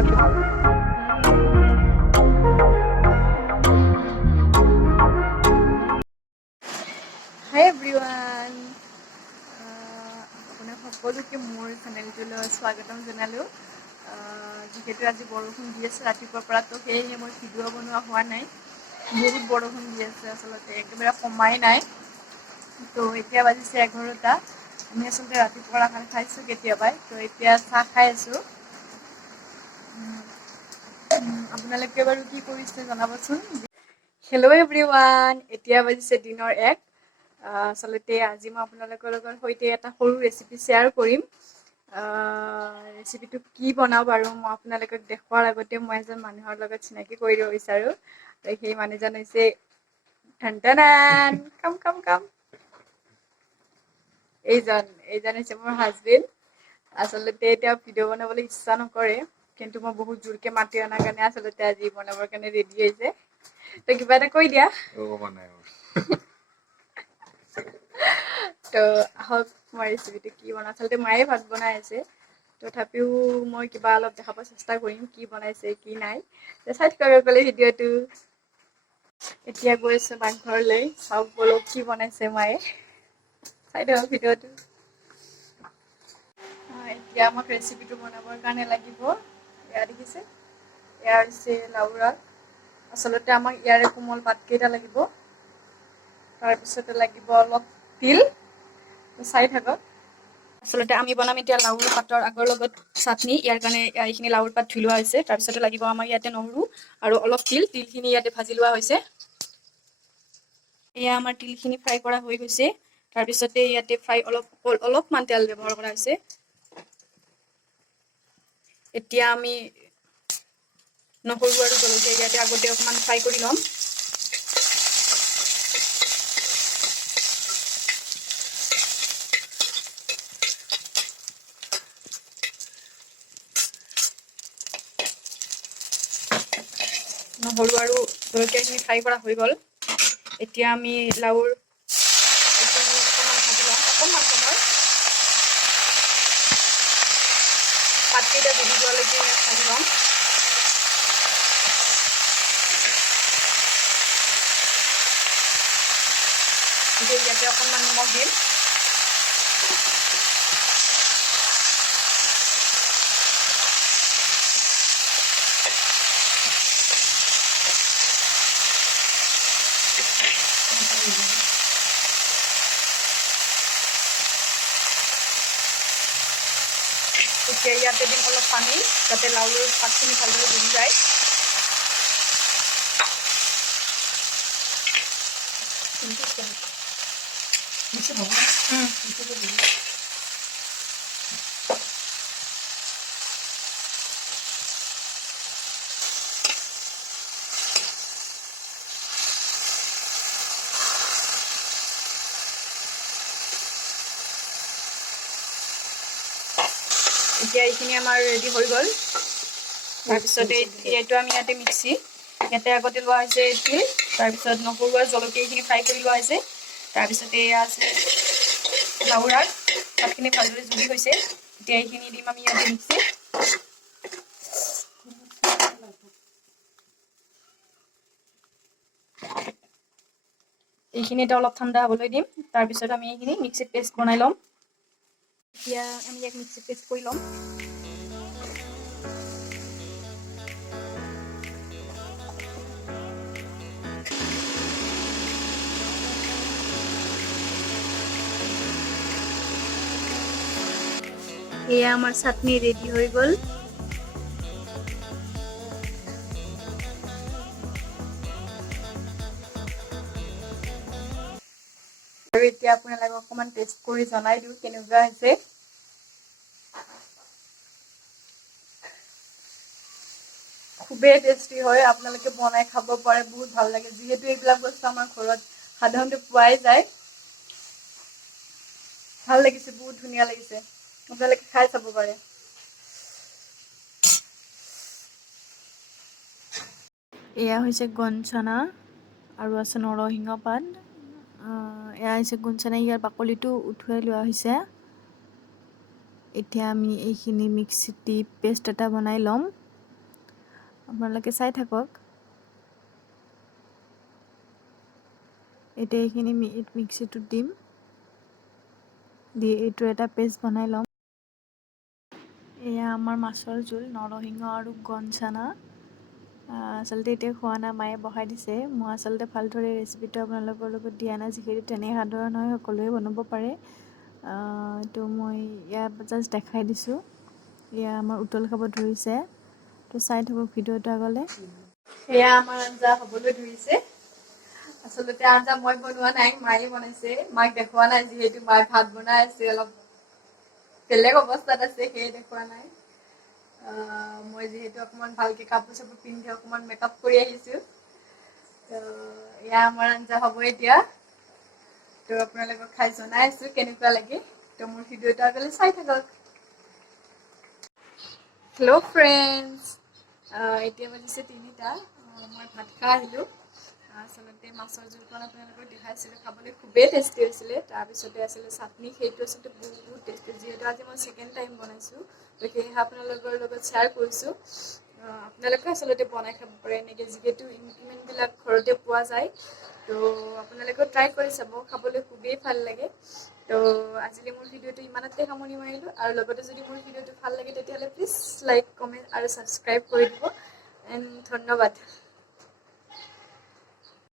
Hi everyone, আপোনাক সকলোকে মোৰ চেনেলটোলৈ স্বাগতম জনালোঁ। যিহেতু আজি বৰষুণ দি আছে ৰাতিপুৱাৰ পৰা, তো সেয়েহে মই ভিডিঅ' বনোৱা হোৱা নাই। বহুত বৰষুণ দি আছে, আচলতে একেবাৰে কমাই নাই। তো এতিয়া বাজিছে 11টা। আমি আচলতে ৰাতিপুৱাৰ আহাৰ খাইছোঁ কেতিয়াবাই, তো এতিয়া চাহ খাই আছোঁ। আপোনালোকে বাৰু কি কৰিছে জনাবচোন। হেল্ল' এভৰিৱান, এতিয়া বাজিছে দিনৰ 1। আচলতে আজি মই আপোনালোকৰ সৈতে এটা সৰু ৰেচিপি শ্বেয়াৰ কৰিম। ৰেচিপিটো কি বনাওঁ বাৰু মই আপোনালোকক দেখুৱাৰ আগতে মই এজন মানুহৰ লগত চিনাকি কৰি দিব বিচাৰোঁ। সেই মানুহজন হৈছে কাম এইজন হৈছে মোৰ হাজবেণ্ড। আচলতে এতিয়া ভিডিঅ' বনাবলৈ ইচ্ছা নকৰে, কিন্তু মই বহুত জোৰকে মাতি অনাৰ কাৰণে আচলতে আজি বনাবৰ কাৰণে ৰেডি হৈছে। তো কিবা এটা কৈ দিয়া। তো আহক মই ৰেচিপিটো কি বনাওঁ। আচলতে মায়ে ভাত বনাই আছে, তথাপিও মই কিবা অলপ দেখাব চেষ্টা কৰিম কি বনাইছে কি নাই। চাই থকা গ'লে ভিডিঅ'টো। এতিয়া গৈ আছোঁ পাকঘৰলৈ, চাওক বোলো কি বনাইছে মায়ে। চাই দিয়ক ভিডিঅ'টো। এতিয়া আমাক ৰেচিপিটো বনাবৰ কাৰণে লাগিব, এয়া দেখিছে, এয়া হৈছে লাও আগ। আচলতে আমাক ইয়াৰে কোমল পাতকেইটা লাগিব। তাৰপিছতে লাগিব অলপ তিল, চাই থাকক। আচলতে আমি বনাম এতিয়া লাওৰ পাতৰ আগৰ লগত চাটনি। ইয়াৰ কাৰণে এইখিনি লাওৰ পাত ধুই লোৱা হৈছে। তাৰপিছতে লাগিব আমাৰ ইয়াতে নহৰু আৰু অলপ তিলখিনি ইয়াতে ভাজি লোৱা হৈছে। এয়া আমাৰ তিলখিনি ফ্ৰাই কৰা হৈ গৈছে। তাৰপিছতে ইয়াতে অলপমান তেল ব্যৱহাৰ কৰা হৈছে। এতিয়া আমি নহৰু আৰু জলকীয়া ইয়াতে আগতে অকণমান ফ্ৰাই কৰি ল'ম। নহৰু আৰু জলকীয়াখিনি ফ্ৰাই কৰা হৈ গ'ল। এতিয়া আমি লাওৰ এইখিনি অকণমান ভাজি ল'ম, অকণমান সময়। পাতকেইটা ভাজি যোৱালৈকে ভাজি ল'ম। ইয়াতে অকণমান নিমখ দিম। এতিয়া ইয়াতে দিম অলপ পানী, যাতে লাওৰ পাতখিনি ভালদৰে ভিজি যায়। এতিয়া এইখিনি আমাৰ ৰেডি হৈ গ'ল। তাৰপিছতে এইটো আমি ইয়াতে মিক্সি, ইয়াতে আগতে লোৱা হৈছে তিল, তাৰপিছত নহৰু আৰু জলকীয়া এইখিনি ফ্ৰাই কৰি লোৱা হৈছে। তাৰপিছতে এয়া আছে লাওৰ আগ, পাতখিনি ভালদৰে জুলি গৈছে। এতিয়া এইখিনি দিম আমি ইয়াতে মিক্সি। এইখিনি এতিয়া অলপ ঠাণ্ডা হ'বলৈ দিম। তাৰপিছত আমি এইখিনি মিক্সিত পেষ্ট বনাই ল'ম। এতিয়া আমি ইয়াক মিক্সিত পেষ্ট কৰি ল'ম। এয়া আমাৰ চাটনি ৰেডি হৈ গ'ল। আৰু এতিয়া আপোনালোকক অকণমান টেষ্ট কৰি জনাই দিওঁ কেনেকুৱা হৈছে। খুবেই টেষ্টি হয়, আপোনালোকে বনাই খাব পাৰে, বহুত ভাল লাগে। যিহেতু এইবিলাক বস্তু আমাৰ ঘৰত সাধাৰণতে পোৱাই যায়। ভাল লাগিছে, বহুত ধুনীয়া লাগিছে, আপোনালোকে খাই চাব পাৰে। এয়া হৈছে গনচনা আৰু আছে নৰসিংহ পাত। এয়া হৈছে গনচনা, ইয়াৰ বাকলিটো উঠুৱাই লোৱা হৈছে। এতিয়া আমি এইখিনি মিক্সিত দি পেষ্ট এটা বনাই ল'ম। আপোনালোকে চাই থাকক। এতিয়া এইখিনি মিক্সিটোত দিম, দি এইটো এটা পেষ্ট বনাই ল'ম। এয়া আমাৰ মাছৰ জোল, নৰসিংহ আৰু গনচানা। আচলতে এতিয়া খোৱা নাই, মায়ে বহাই দিছে। মই আচলতে ভালদৰে ৰেচিপিটো আপোনালোকৰ লগত দিয়া নাই, যিহেতু তেনে সাধাৰণ হয়, সকলোৱে বনাব পাৰে। তো মই ইয়াত জাষ্ট দেখাই দিছোঁ। এয়া আমাৰ উতল খাব ধৰিছে, তো চাই থাকক ভিডিঅ'টো আগলৈ। সেয়া আমাৰ আঞ্জা হ'বলৈ ধৰিছে। আচলতে আঞ্জা মই বনোৱা নাই, মায়ে বনাইছে। মাক দেখুওৱা নাই, যিহেতু মায়ে ভাত বনাই আছে, অলপ বেলেগ অৱস্থাত আছে, সেয়ে দেখুওৱা নাই। মই যিহেতু অকণমান ভালকৈ কাপোৰ চাপোৰ পিন্ধি অকণমান মেকআপ কৰি আহিছোঁ। তো এয়া আমাৰ আঞ্জা হ'ব এতিয়া। তো আপোনালোকক খাই জনাই আছোঁ কেনেকুৱা লাগে। তো মোৰ ভিডিঅ'টো আগলৈ চাই থাকক। হেল্ল' ফ্ৰেণ্ডছ, এতিয়া বাজিছে 3টা। মই ভাত খাই আহিলোঁ। আচলতে মাছৰ জোলকণ আপোনালোকক দেখাইছিলোঁ, খাবলৈ খুবেই টেষ্টি হৈছিলে। তাৰপিছতে আছিলে চাটনি, সেইটো আচলতে বহুত টেষ্টি। যিহেতু আজি মই ছেকেণ্ড টাইম বনাইছোঁ, তো সেয়েহে আপোনালোকৰ লগত শ্বেয়াৰ কৰিছোঁ। আপোনালোকে আচলতে বনাই খাব পাৰে এনেকৈ, যিহেতু ইনগ্ৰিডিয়েণ্টবিলাক ঘৰতে পোৱা যায়। তো আপোনালোকেও ট্ৰাই কৰি চাব, খাবলৈ খুবেই ভাল লাগে। তো আজিলৈ মোৰ ভিডিঅ'টো ইমানতে সামৰণি মাৰিলোঁ। আৰু লগতে যদি মোৰ ভিডিঅ'টো ভাল লাগে তেতিয়াহ'লে প্লিজ লাইক, কমেণ্ট আৰু ছাবস্ক্ৰাইব কৰি দিব। এণ্ড ধন্যবাদ।